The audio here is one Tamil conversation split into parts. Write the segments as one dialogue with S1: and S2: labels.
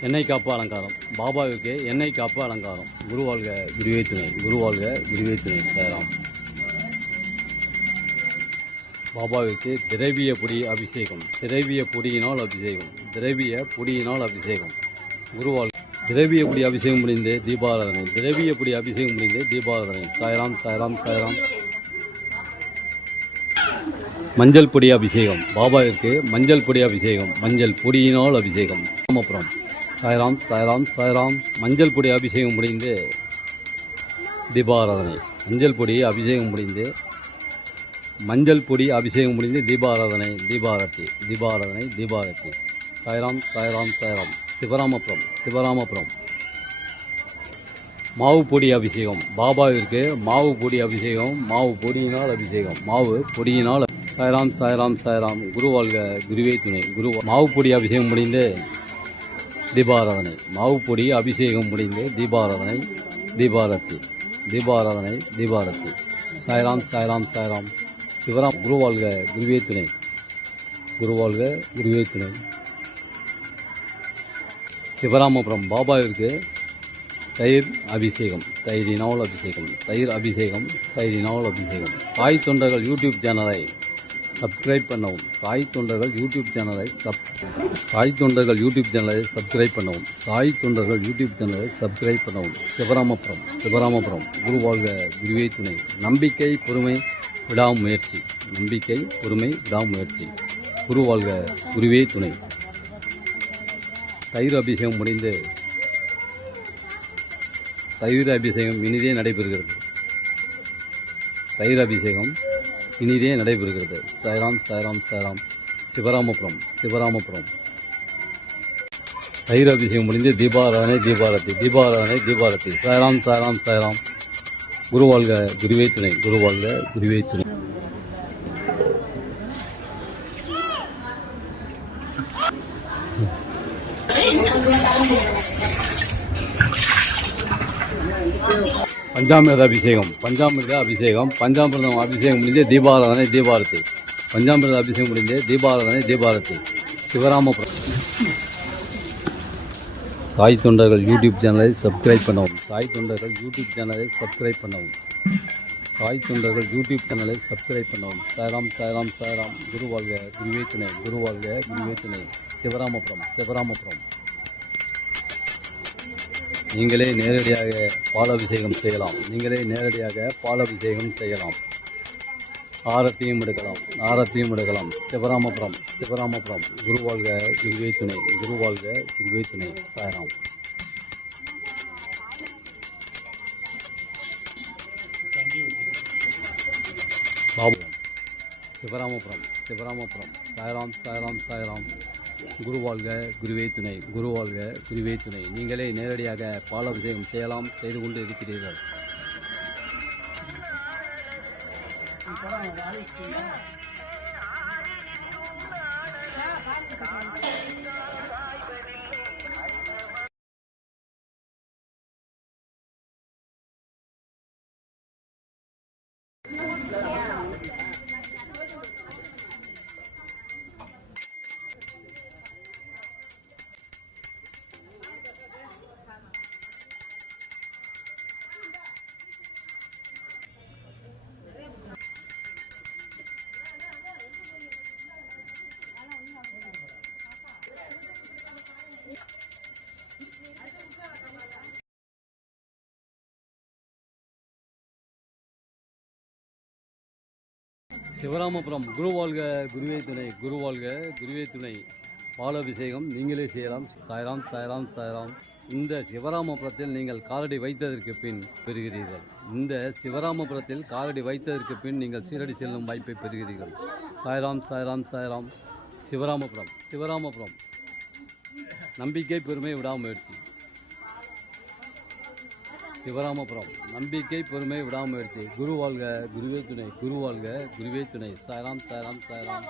S1: எண்ணெய் காப்பு அலங்காரம். பாபாவுக்கு எண்ணெய் காப்பு அலங்காரம். குருவாழ்க குருவே துணை குருவாழ்க குருவே துணை சாராம் பாபாவுக்கு திரவிய பொடி அபிஷேகம். திரவிய பொடியினால் அபிஷேகம். திரவிய பொடியினால் அபிஷேகம். குருவால் திரவிய பொடி அபிஷேகம் முடிந்து தீபாராதனை. திரவிய பொடி அபிஷேகம் முடிந்து தீபாராதனை. சாயராம் சாயராம் சாயராம். மஞ்சள் பொடி அபிஷேகம். பாபாவிற்கு மஞ்சள் பொடி அபிஷேகம். மஞ்சள் பொடியினால் அபிஷேகம். ராமபுரம். சாய்ராம் சாய்ராம் சாய்ராம். மஞ்சள் பொடி அபிஷேகம் முடிந்து தீபாராதனை. மஞ்சள் பொடி அபிஷேகம் முடிந்து மஞ்சள் பொடி அபிஷேகம் முடிந்து தீபாராதனை தீபாரத்தி தீபாராதனை தீபாரத்தி சாய்ராம் சாய்ராம் சாய்ராம். சிவராமபுரம் சிவராமபுரம். மாவு பொடி அபிஷேகம். பாபாவிற்கு மாவு பொடி அபிஷேகம் மாவு பொடியினால் அபிஷேகம். மாவு பொடியினால் சாய்ராம் சாய்ராம் சாய்ராம். குரு வாழ்க குருவே துணை. குரு மாவு பொடி அபிஷேகம் முடிந்து தீபாராதனை. மாவுப்பொடி அபிஷேகம் முடிந்து தீபாராதனை தீபாரத்தி. தீபாராதனை தீபாரத்தி. சாய்ராம் சாய்ராம் சாய்ராம். சிவராம் குருவாழ்க குருவே துணை. குரு குருவே துணை. சிவராமபுரம் பாபாவிற்கு தயிர் அபிஷேகம் தயிரினால் அபிஷேகம் தயிர் அபிஷேகம் தயிரினால் அபிஷேகம். தாய் தொண்டர்கள் யூடியூப் சேனலை சப்ஸ்கிரைப் பண்ணவும். தாய் தொண்டர்கள் யூடியூப் சேனலை சப் தாய் தொண்டர்கள் யூடியூப் சேனலை சப்ஸ்கிரைப் பண்ணவும். தாய் தொண்டர்கள் யூடியூப் சேனலை சப்ஸ்கிரைப் பண்ணவும். சிவராமபுரம் சிவராமபுரம் குரு வாழ்க குருவே துணை. நம்பிக்கை பொறுமை விடாமுயற்சி. நம்பிக்கை பொறுமை விடாமுயற்சி. குரு வாழ்க குருவே துணை. தயிர் அபிஷேகம் முடிந்து தயிர் அபிஷேகம் இனிதே நடைபெறுகிறது. தயிர் அபிஷேகம் இனிதே நடைபெறுகிறது. சாய்ராம் சாய்ராம் சாய்ராம். சிவராமபுரம் சிவராமபுரம். ஐராபிஷேகம் முடிந்து தீபாராதனை தீபாரதி தீபாராதனை தீபாரதி. சாய்ராம் சாய்ராம் சாய்ராம். குருவாழ்க குருவே துணை. குருவாழ்க குருவே துணை. பஞ்சாமிரத அபிஷேகம் பஞ்சாமிர்த அபிஷேகம் பஞ்சாமிரதம் அபிஷேகம் முடிஞ்சு தீபாராதனை தீபாரதி பஞ்சாமிரத அபிஷேகம் முடிஞ்சு தீபாராதனை தீபாரதி சிவராமபுரம் சாய் தொண்டர்கள் யூடியூப் சேனலை சப்ஸ்கிரைப் பண்ணவும். சாய் தொண்டர்கள் யூடியூப் சேனலை சப்ஸ்கிரைப் பண்ணவும். சாய் தொண்டர்கள் யூடியூப் சேனலை சப்ஸ்கிரைப் பண்ணவும். சாய்ராம் சாய்ராம் சாய்ராம். குருவாழ்க குருவே துணை குருவாழ்க குருவே துணை. சிவராமபுரம் சிவராமபுரம் நீங்களே நேரடியாக பாலாபிஷேகம் செய்யலாம். நீங்களே நேரடியாக பாலாபிஷேகம் செய்யலாம். ஆரத்தியும் எடுக்கலாம். ஆரத்தியும் எடுக்கலாம். சிவராமபுரம் சிவராமபுரம். குருவாழ்க குருவே துணை. குருவாழ்க குருவே துணை. சாயராம். குருவே துணை குருவாழ்க குருவே துணை. நீங்களே நேரடியாக பாலாபிஷேகம் செய்யலாம் செய்து கொண்டு இருக்கிறீர்கள். சிவராமபுரம் குருவாழ்க குருவே துணை குருவாழ்க குருவே துணை. பாலாபிஷேகம் நீங்களே செய்யலாம். சாய்ராம் சாய்ராம் சாய்ராம். இந்த சிவராமபுரத்தில் நீங்கள் காலடி வைத்ததற்கு பின் பெறுகிறீர்கள். இந்த சிவராமபுரத்தில் காலடி வைத்ததற்கு பின் நீங்கள் சீரடி செல்லும் வாய்ப்பை பெறுகிறீர்கள். சாய்ராம் சாய்ராம் சாய்ராம். சிவராமபுரம் சிவராமபுரம். நம்பிக்கை பெருமை விடாமுயற்சி. சிவராமபுரம். நம்பிக்கை பொறுமை விடாமுயற்சி. குரு வாழ்க குருவே துணை. குரு வாழ்க குருவே துணை. சாயராம் சாயராம் சாயராம்.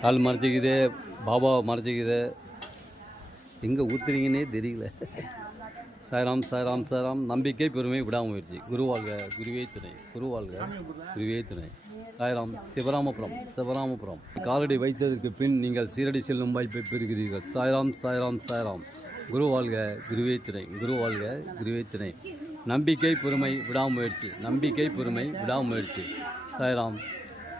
S1: சால் மறைச்சிக்குது. பாபா மறைச்சிக்குது. எங்கே ஊத்துறீங்கன்னே தெரியல. சாய்ராம் சாய்ராம் சாய்ராம். நம்பிக்கை பெருமை விடாமுயற்சி. குரு வாழ்க குருவே துணை. குரு வாழ்க குருவே துணை. சாய்ராம் சிவராமபுரம் சிவராமபுரம். காலடி வைத்ததற்கு பின் நீங்கள் சீரடி செல்லும் வாய்ப்பை பெறுகிறீர்கள். சாய்ராம் சாய்ராம் சாய்ராம். குரு வாழ்க குருவே துணை. குரு வாழ்க குருவே துணை. நம்பிக்கை பொறுமை விடாமுயற்சி. நம்பிக்கை பொறுமை விடாமுயற்சி. சாய்ராம்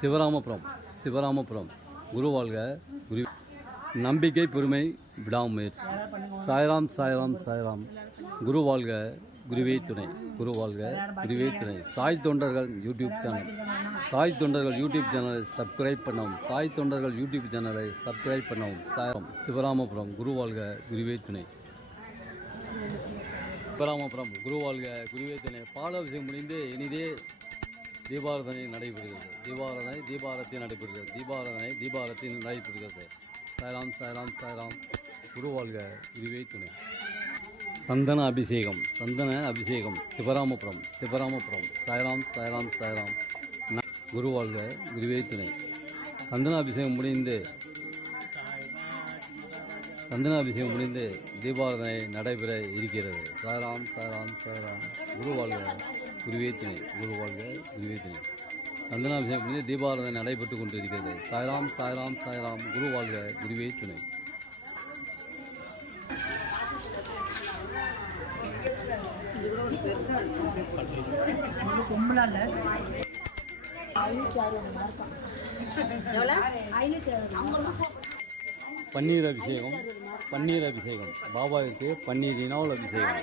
S1: சிவராமபுரம் சிவராமபுரம். குரு வாழ்க குரு நம்பிக்கை பொறுமை விடாமுயற்சி. சாய்ராம் சாய்ராம் சாய்ராம். குரு வாழ்க குருவே துணை. குரு வாழ்க குருவே துணை சாய் தொண்டர்கள் யூடியூப் சேனல். சாய் தொண்டர்கள் யூடியூப் சேனலை சப்ஸ்கிரைப் பண்ணவும். சாய் தொண்டர்கள் யூடியூப் சேனலை சப்ஸ்கிரைப் பண்ணவும். சாயம் சிவராமபுரம் குரு வாழ்க குருவே துணை சிவராமபுரம் குரு வாழ்க குருவே துணை பாலாபிஷேகம் முடிந்து இனிதே தீபாரதனை நடைபெறுகிறது. தீபாரதனை தீபாரத்தி நடைபெறுகிறது. தீபாரதனை தீபாரத்தி நடைபெறுகிறது. சாய்ராம் சாய்ராம் சாய்ராம். குரு வாழ்க குருவே துணை சந்தன அபிஷேகம் சந்தன அபிஷேகம். சிவராமபுரம் சிவராமபுரம். சாய்ராம் சாய்ராம் சாய்ராம். ந- குரு வாழ்க குருவே துணை. சந்தன அபிஷேகம் முடிந்து சந்தன அபிஷேகம் முடிந்து தீபாராதனை நடைபெற இருக்கிறது. சாய்ராம் சாய்ராம் சாய்ராம். குரு வாழ்க குருவே துணை. குரு வாழ்க குருவே துணை. சந்தன அபிஷேகம் முடிந்து தீபாராதனை நடைபெற்று கொண்டிருக்கிறது. சாய்ராம் சாய்ராம் சாய்ராம். குரு வாழ்க குருவே துணை. பன்னீர் அபிஷேகம் பன்னீர் அபிஷேகம். பாபாவுக்கு பன்னீரினால் அபிஷேகம்.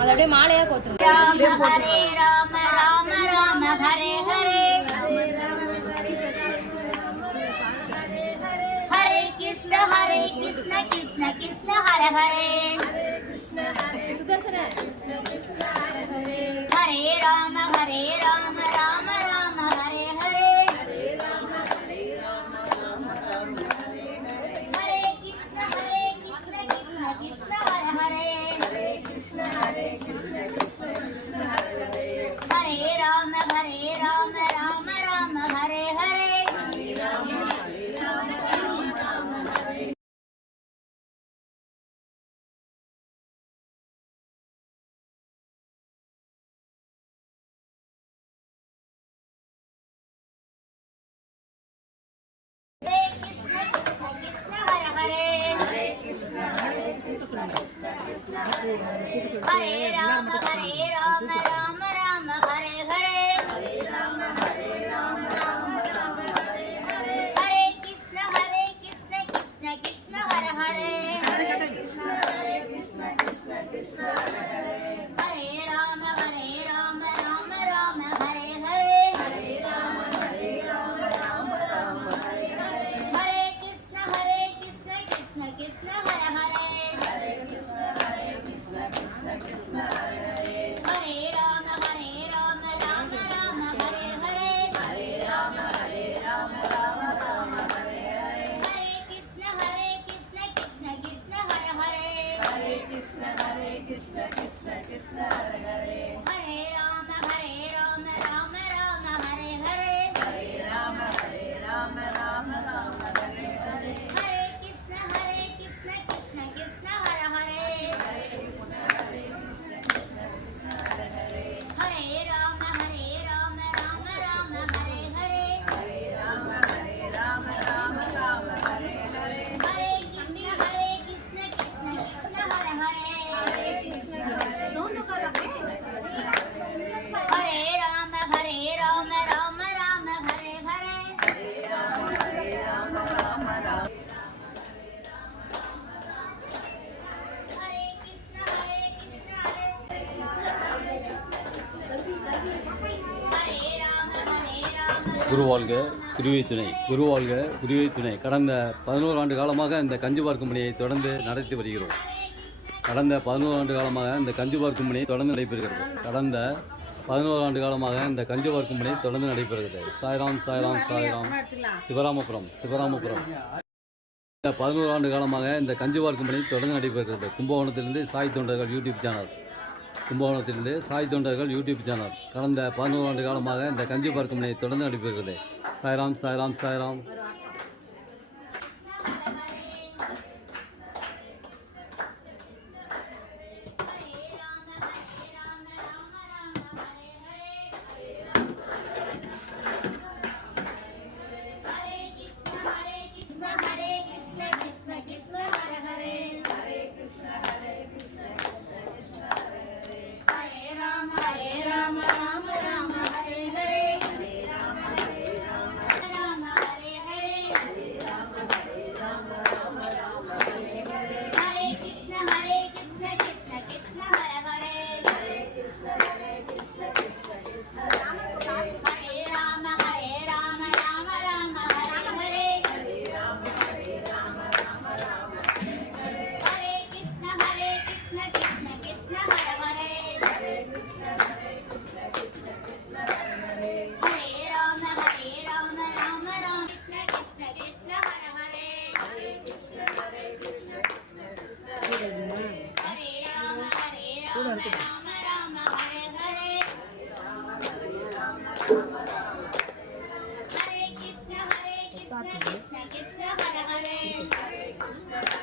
S2: அது அப்படியே மாலையா கோத்துரும்
S3: ராம ஹரே ராம ராம ராம ஹரே ஹரே ஹரே கிருஷ்ண ஹரே கிருஷ்ண கிருஷ்ண கிருஷ்ண ஹர ஹரே ஹரே Vai,
S1: Eira! குருவாழ்க குருவை துணை. குருவாழ்க குருவை துணை. கடந்த பதினோரு ஆண்டு காலமாக இந்த கஞ்சிபார் கம்பெனியை தொடர்ந்து நடத்தி வருகிறோம். கடந்த பதினோரு ஆண்டு காலமாக இந்த கஞ்சிபார் கம்பெனி தொடர்ந்து நடைபெறுகிறது. கடந்த பதினோரு ஆண்டு காலமாக இந்த கஞ்சிபார் கம்பெனி தொடர்ந்து நடைபெறுகிறது. சாய்ராம் சாய்ராம் சாய்ராம். சிவராமபுரம் சிவராமபுரம். இந்த பதினோரு ஆண்டு காலமாக இந்த கஞ்சிவார் கம்பெனி தொடர்ந்து நடைபெறுகிறது. கும்பகோணத்திலிருந்து சாய் தொண்டர்கள் யூடியூப் சேனல். கும்பகோணத்திலிருந்து சாய் தொண்டர்கள் யூடியூப் சேனல். கடந்த பதினோரு ஆண்டு காலமாக இந்த கஞ்சி பார்க்கும் நிலையை தொடர்ந்து நடைபெறுகிறது சாய்ராம் சாய்ராம் சாய்ராம்.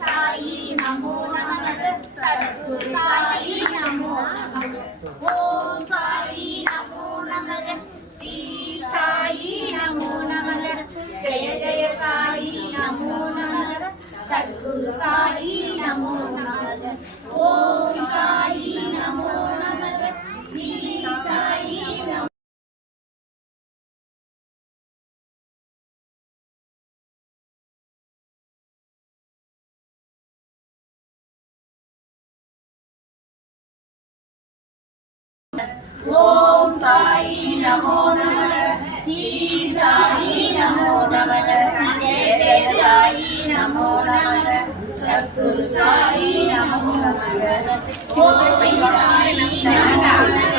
S3: साई नमो नमः सद्गुरु साई ஓம் சாயி நமோ நம ஸ்ரீ சாயி நமோ நம சாயி நமோ நம சத்குரு சாயி நமோ நம ஓம் சாயி நமோ நம.